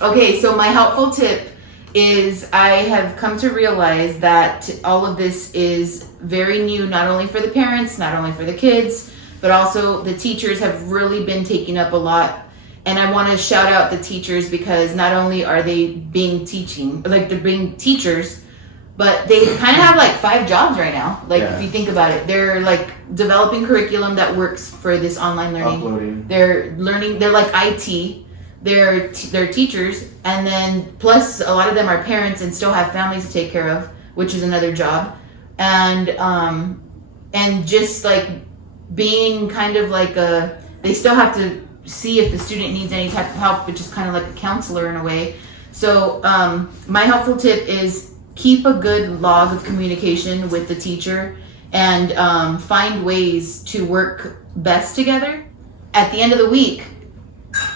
Okay, so my helpful tip is I have come to realize that all of this is very new, not only for the parents, not only for the kids, but also the teachers have really been taking up a lot. And I want to shout out the teachers because not only are they being teaching, like they're being teachers, but they kind of have like 5 jobs right now. Like if you think about it, they're like developing curriculum that works for this online learning. Uploading. They're learning. They're like IT. They're teachers, and then plus a lot of them are parents and still have families to take care of, which is another job, and just like being kind of like they still have to see if the student needs any type of help, which is kind of like a counselor in a way. So my helpful tip is keep a good log of communication with the teacher and find ways to work best together. At the end of the week,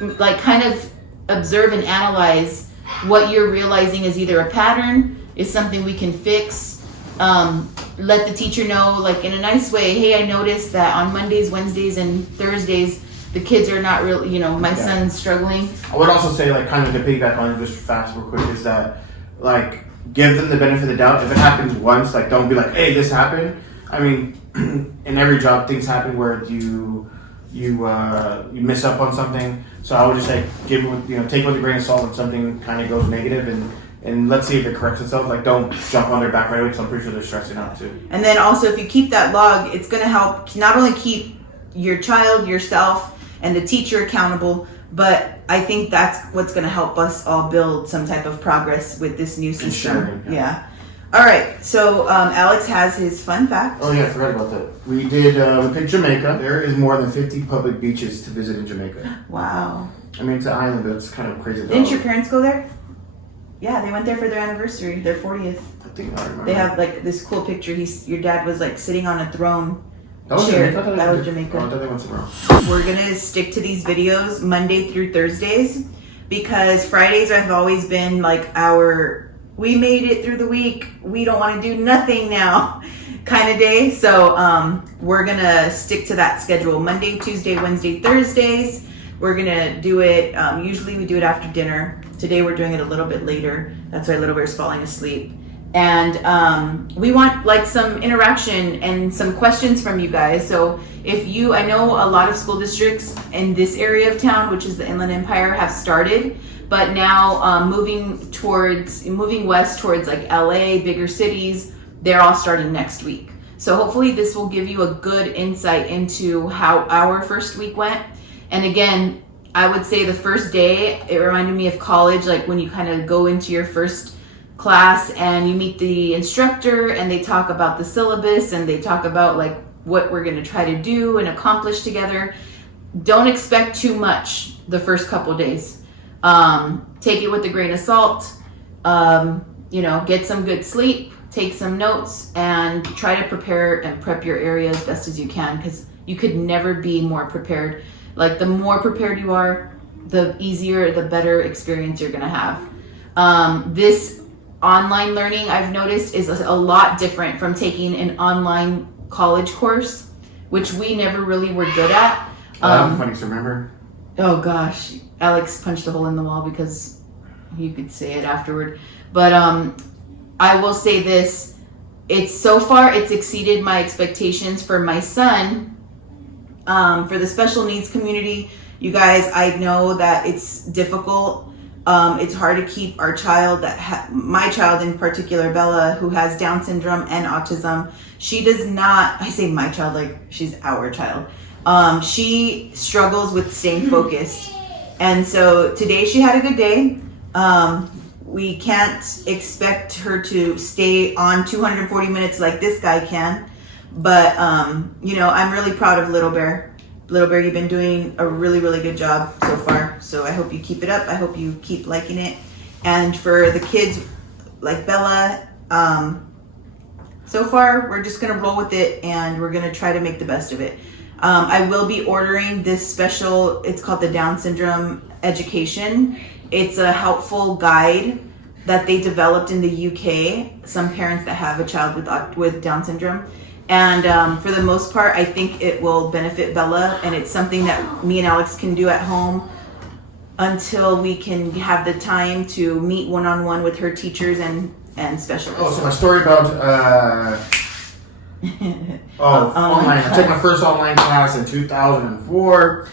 like kind of observe and analyze what you're realizing is either a pattern, is something we can fix. Let the teacher know, like in a nice way, hey, I noticed that on Mondays, Wednesdays, and Thursdays, the kids are not really, my son's struggling. I would also say, like, kind of to piggyback on just fast real quick, is that, like, give them the benefit of the doubt. If it happens once, like, don't be like, hey, this happened. I mean, in every job, things happen where you miss up on something. So I would just say take it with a grain of salt when something kind of goes negative, and let's see if it corrects itself. Like, don't jump on their back right away because I'm pretty sure they're stressing out too. And then also, if you keep that log, it's going to help not only keep your child, yourself, and the teacher accountable, but I think that's what's going to help us all build some type of progress with this new system. Yeah. All right, so Alex has his fun fact. Oh yeah, I forgot about that. We picked Jamaica. There is more than 50 public beaches to visit in Jamaica. Wow. I mean, it's an island, but it's kind of crazy. Didn't your parents go there? Yeah, they went there for their anniversary, their 40th. I think I remember. They have like this cool picture. Your dad was like sitting on a throne. That was chair. Jamaica? That was Jamaica. Oh, I thought they went somewhere else. We're gonna stick to these videos Monday through Thursdays because Fridays have always been like we made it through the week, we don't want to do nothing now kind of day. So we're gonna stick to that schedule: Monday, Tuesday, Wednesday, Thursdays. We're gonna do it, usually we do it after dinner. Today we're doing it a little bit later. That's why Little Bear's falling asleep. And we want like some interaction and some questions from you guys. So I know a lot of school districts in this area of town, which is the Inland Empire, have started, but now moving west towards like LA, bigger cities, they're all starting next week. So hopefully this will give you a good insight into how our first week went. And again, I would say the first day, it reminded me of college, like when you kind of go into your first class and you meet the instructor and they talk about the syllabus and they talk about like what we're going to try to do and accomplish together. Don't expect too much the first couple days. Take it with a grain of salt. Get some good sleep, take some notes, and try to prepare and prep your area as best as you can, because you could never be more prepared. Like the more prepared you are, the easier, the better experience you're going to have. This online learning, I've noticed, is a lot different from taking an online college course, which we never really were good at. Funny to remember. Oh gosh, Alex punched a hole in the wall because you could say it afterward. But I will say this, so far it's exceeded my expectations for my son. For the special needs community, you guys, I know that it's difficult. It's hard to keep our child, my child in particular, Bella, who has Down syndrome and autism. She does not, I say my child like she's our child. She struggles with staying focused. And so today she had a good day. We can't expect her to stay on 240 minutes like this guy can. But, I'm really proud of Little Bear. Little Bear, you've been doing a really, really good job so far. So I hope you keep it up. I hope you keep liking it. And for the kids like Bella, so far we're just going to roll with it and we're going to try to make the best of it. I will be ordering this special, it's called the Down Syndrome Education. It's a helpful guide that they developed in the UK, some parents that have a child with Down syndrome. And for the most part, I think it will benefit Bella, and it's something that me and Alex can do at home until we can have the time to meet one-on-one with her teachers and specialists. Oh, so my story about online. I took my first online class in 2004.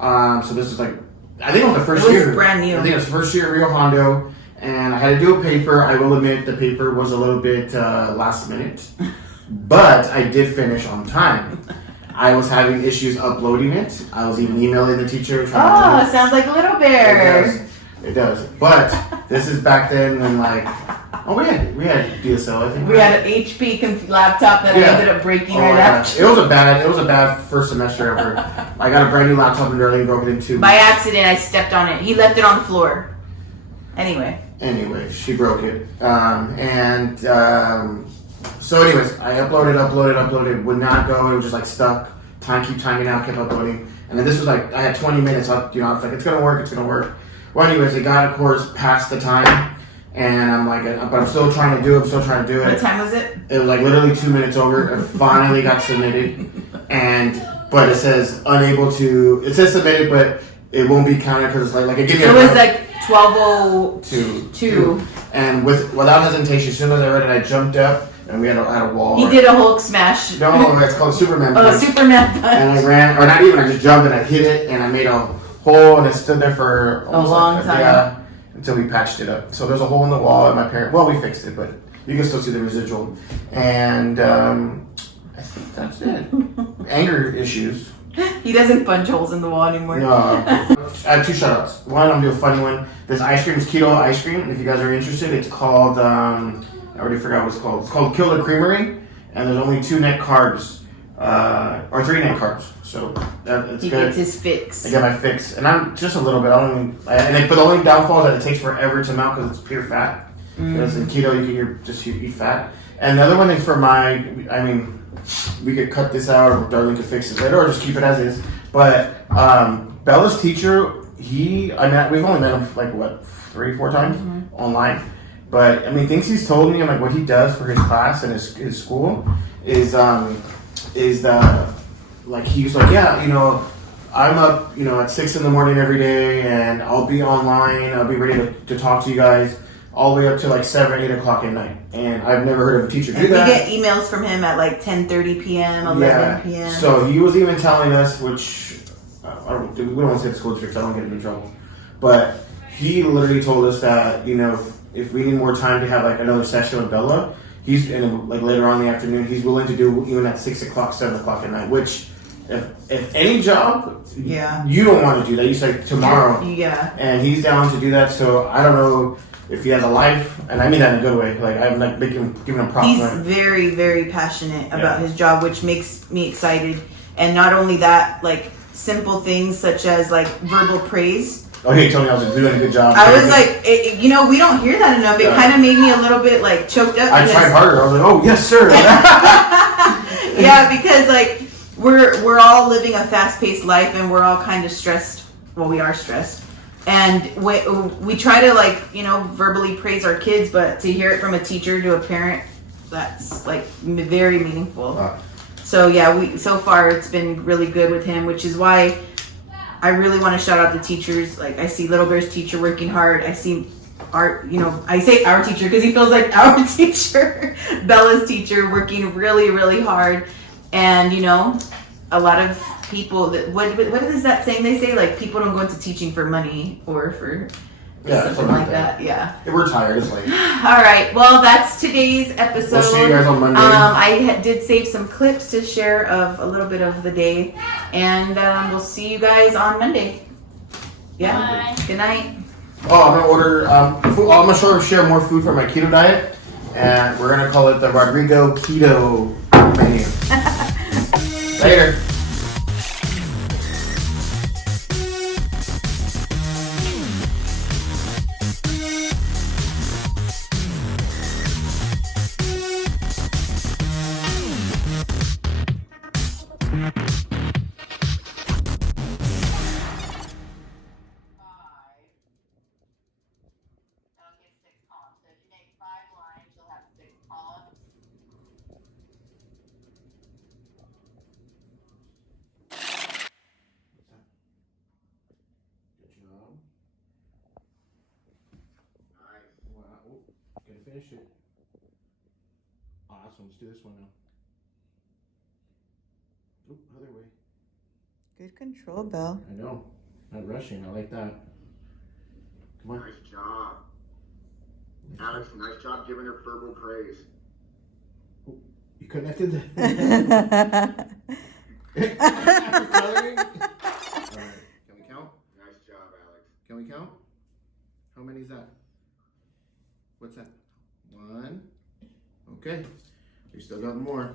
So this is like, I think it was the first year. Brand new. I think it was the first year at Rio Hondo, and I had to do a paper. I will admit the paper was a little bit last minute, but I did finish on time. I was having issues uploading it. I was even emailing the teacher. Oh, it sounds like Little Bear. It does. But this is back then when we had DSL. I think we had an HP laptop that I ended up breaking after. It was a bad first semester ever. I got a brand new laptop and Darlene broke it in two. By accident, I stepped on it. He left it on the floor. Anyway, she broke it. So anyways, I uploaded, would not go. It was just like stuck. Keep timing out, kept uploading. And then this was like, I had 20 minutes up, I was like, it's gonna work. Well, anyways, it got, of course, past the time. And I'm like, but I'm still trying to do it. What time was it? It was like literally 2 minutes over. It finally got submitted. But it says it says submitted, but it won't be counted because it's like it was like 12:02. And without hesitation, as soon as I read it, I jumped up and we had a wall. He did a Hulk smash. No, it's called Superman punch. Oh, Superman punch. And I ran, or not even, I just jumped and I hit it and I made a hole and it stood there for a long time. Yeah, until we patched it up. So there's a hole in the wall and we fixed it, but you can still see the residual. And I think that's it. Anger issues. He doesn't punch holes in the wall anymore. No. I have two shout-outs. One, I'm going to do a funny one. This ice cream is keto ice cream. If you guys are interested, it's called, I already forgot what it's called. It's called Killer Creamery. And there's only 2 net carbs, or 3 net carbs. So it's he good. gets his fix. I get my fix. And I'm just a little bit. But the only downfall is that it takes forever to melt because it's pure fat. Because in keto, you can eat fat. And the other one is for we could cut this out, or Darlene could fix it later, or just keep it as is. But Bella's teacher, we've only met him like 3-4 times online. But things he's told me, what he does for his class and his school is he was like, yeah, I'm up, at 6 in the morning every day, and I'll be online. I'll be ready to talk to you guys all the way up to like 7, 8 o'clock at night. And I've never heard of a teacher do that. We get emails from him at like 10:30 p.m., 11 p.m. So he was even telling us, which we don't want to say the school district, so I don't get him in trouble. But he literally told us that, if we need more time to have like another session with Bella, he's later on in the afternoon, he's willing to do even at 6 o'clock, 7 o'clock at night, which if any job, you don't want to do that. You say tomorrow. Yeah. And he's down to do that. So I don't know if he has a life, and I mean that in a good way. Like, I'm not giving him props. He's very, very passionate about his job, which makes me excited. And not only that, like simple things such as like verbal praise. Oh, he told me I was doing a good job. I was like, we don't hear that enough. It kind of made me a little bit like choked up. I tried harder. I was like, oh yes, sir. Yeah, because like we're all living a fast-paced life, and we're all kind of stressed. Well, we are stressed. And we try to verbally praise our kids, but to hear it from a teacher to a parent, that's like very meaningful. So yeah, so far it's been really good with him, which is why I really want to shout out the teachers. Like, I see Little Bear's teacher working hard. I see I say our teacher because he feels like our teacher, Bella's teacher, working really, really hard. And a lot of people what is that saying they say, like, people don't go into teaching for money or for something like that. Yeah, we're tired. It's late. All right, well, that's today's episode. We'll see you guys on Monday. I did save some clips to share of a little bit of the day, and we'll see you guys on Monday. Yeah. Bye. Good night. Oh, I'm gonna order food. I'm gonna share more food for my keto diet, and we're gonna call it the Rodrigo Keto Menu. Later. finish it. Awesome. Let's do this one now. Oop, other way. Good control, Bill. I know. Not rushing. I like that. Come on. Nice job. Alex, nice job giving her verbal praise. You connected the. After coloring? Alright. Can we count? Nice job, Alex. Can we count? How many is that? What's that? 1. Okay. We still got more.